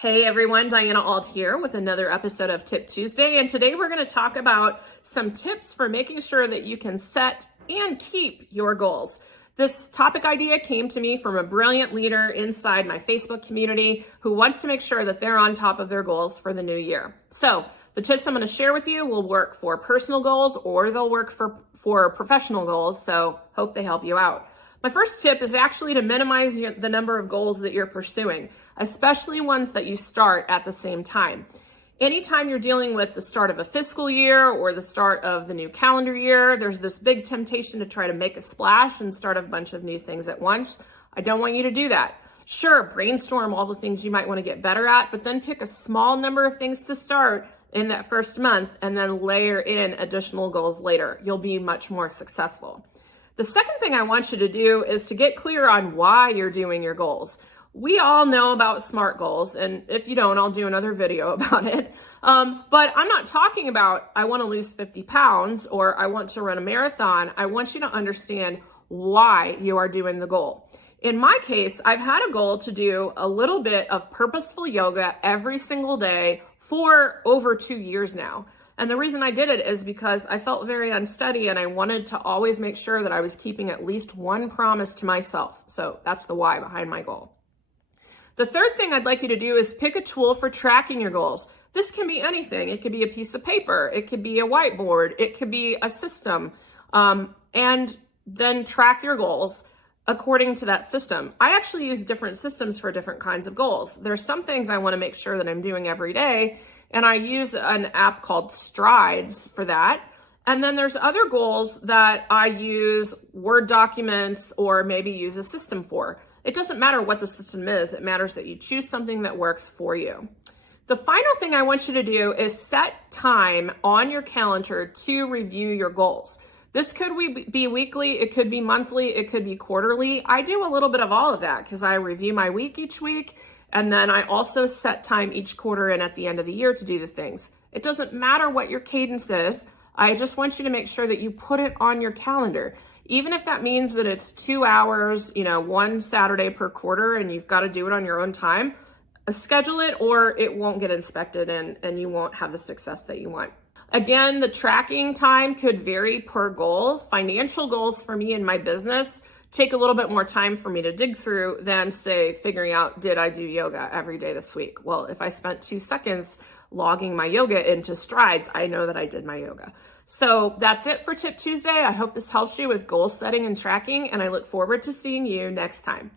Hey everyone, Diana Alt here with another episode of Tip Tuesday, and today we're going to talk about some tips for making sure that you can set and keep your goals. This topic idea came to me from a brilliant leader inside my Facebook community who wants to make sure that they're on top of their goals for the new year. So the tips I'm going to share with you will work for personal goals or they'll work for professional goals, so hope they help you out. My first tip is actually to minimize the number of goals that you're pursuing, especially ones that you start at the same time. Anytime you're dealing with the start of a fiscal year or the start of the new calendar year, there's this big temptation to try to make a splash and start a bunch of new things at once. I don't want you to do that. Sure, brainstorm all the things you might want to get better at, but then pick a small number of things to start in that first month and then layer in additional goals later. You'll be much more successful. The second thing I want you to do is to get clear on why you're doing your goals. We all know about SMART goals, and if you don't, I'll do another video about it. But I'm not talking about I want to lose 50 pounds or I want to run a marathon. I want you to understand why you are doing the goal. In my case, I've had a goal to do a little bit of purposeful yoga every single day for over 2 years now. And the reason I did it is because I felt very unsteady and I wanted to always make sure that I was keeping at least one promise to myself. So that's the why behind my goal. The third thing I'd like you to do is pick a tool for tracking your goals. This can be anything. It could be a piece of paper. It could be a whiteboard. It could be a system. And then track your goals according to that system. I actually use different systems for different kinds of goals. There's some things I want to make sure that I'm doing every day, and I use an app called Strides for that. And then there's other goals that I use Word documents or maybe use a system for. It doesn't matter what the system is. It matters that you choose something that works for you. The final thing I want you to do is set time on your calendar to review your goals. This could be weekly, it could be monthly, it could be quarterly. I do a little bit of all of that because I review my week each week, and then I also set time each quarter and at the end of the year to do the things. It doesn't matter what your cadence is. I just want you to make sure that you put it on your calendar. Even if that means that it's 2 hours, one Saturday per quarter, and you've got to do it on your own time, schedule it or it won't get inspected and you won't have the success that you want. Again, the tracking time could vary per goal. Financial goals for me in my business take a little bit more time for me to dig through than, say, figuring out, did I do yoga every day this week? Well, if I spent 2 seconds logging my yoga into Strides, I know that I did my yoga. So that's it for Tip Tuesday. I hope this helps you with goal setting and tracking, and I look forward to seeing you next time.